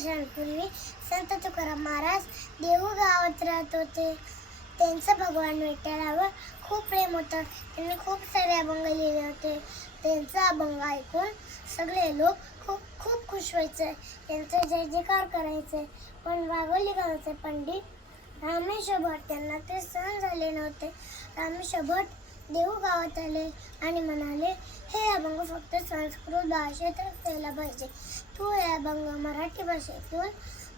वर्षांपूर्वी संत तुकाराम महाराज देहू गावात राहत होते. त्यांचं भगवान विठ्ठलावर खूप प्रेम होतं. त्यांनी खूप सारे अभंग लिहिले होते. त्यांचा अभंग ऐकून सगळे लोक खूप खूप खुश व्हायचे. त्यांचा जय जयकार करायचे. पण वाघोली गावचे पंडित रामेश्वर भट त्यांना ते सहन झाले नव्हते. रामेश्वर भट देहू गावात आले आणि म्हणाले, हे अभंग फक्त संस्कृत भाषेतच केला पाहिजे. तू हे अभंग मराठी भाषेतून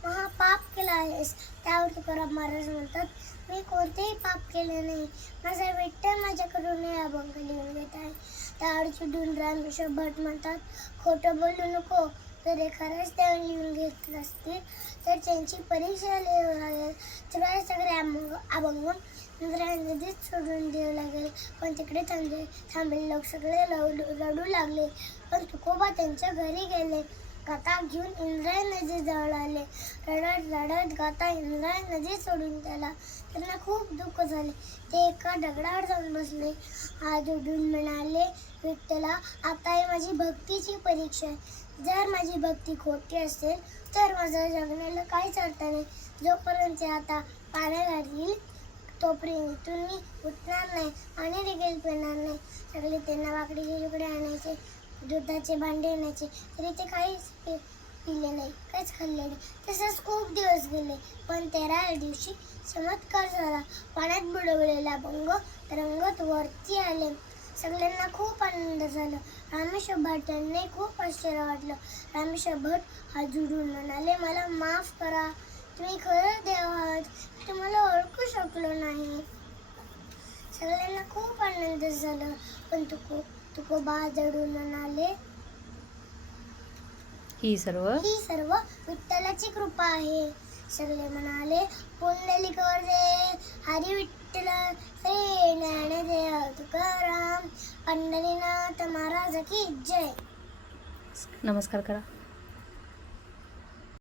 महापाप केला आहेस. त्यावर तुकाराम महाराज म्हणतात, मी कोणतेही पाप केले नाही. माझा विठ्ठल माझ्याकडून हे अभंग लिहून घेत आहे. त्यावर चिडून रामेश्वर भट म्हणतात, खोटं बोलू नको. जर हे खरंच त्याने लिहून घेतलं असतील तर त्यांची परीक्षा लिहावी लागेल. तुला सगळे अभंग नदीत सोडून द्यावं लागेल. पण तिकडे थांबलेले लोक सगळे रडू लागले. पण तुकोबा त्यांच्या घरी गेले. गाथा घेऊन इंद्रायणी नदीजवळ आले. रडत रडत गाथा इंद्रायणी नदी सोडून त्याला. त्यांना खूप दुःख झाले. ते एका दगडावर जाऊन बसले. हात जोडून म्हणाले, विठ्ठला, आता ही माझी भक्तीची परीक्षा आहे. जर माझी भक्ती खोटी असेल तर माझ्या जगण्याला काहीच अर्थ नाही. जोपर्यंत आता पाण्यात घालील तोपर्यंत मी उठणार नाही आणि देखील पिणार नाही. सगळे त्यांना वाकडीचे तुकडे आणायचे, दुधाचे भांडे आणायचे, तरी ते काहीच पिले नाही, काहीच खाल्ले नाही. तसंच खूप दिवस गेले. पण 13व्या दिवशी चमत्कार झाला. पाण्यात बुडवलेला अभंग तरंगत वरती आले. सगळ्यांना खूप आनंद झाला. रामेश्वर भटांना खूप आश्चर्य वाटलं. रामेश्वर भट हात जोडून म्हणाले, मला माफ करा. तुम्ही खरं देव आहात. मी तुम्हाला ओळखू शकलो नाही. सगळ्यांना खूप आनंद झाला. पण तुकोबा जडून म्हणाले, ही सर्व विठ्ठलाची कृपा आहे. सगळे म्हणाले, पुंडलिकवर जय, हरी विठ्ठल, श्री ज्ञानदेव तुकाराम, पंढरीनाथ महाराज की जय. नमस्कार करा.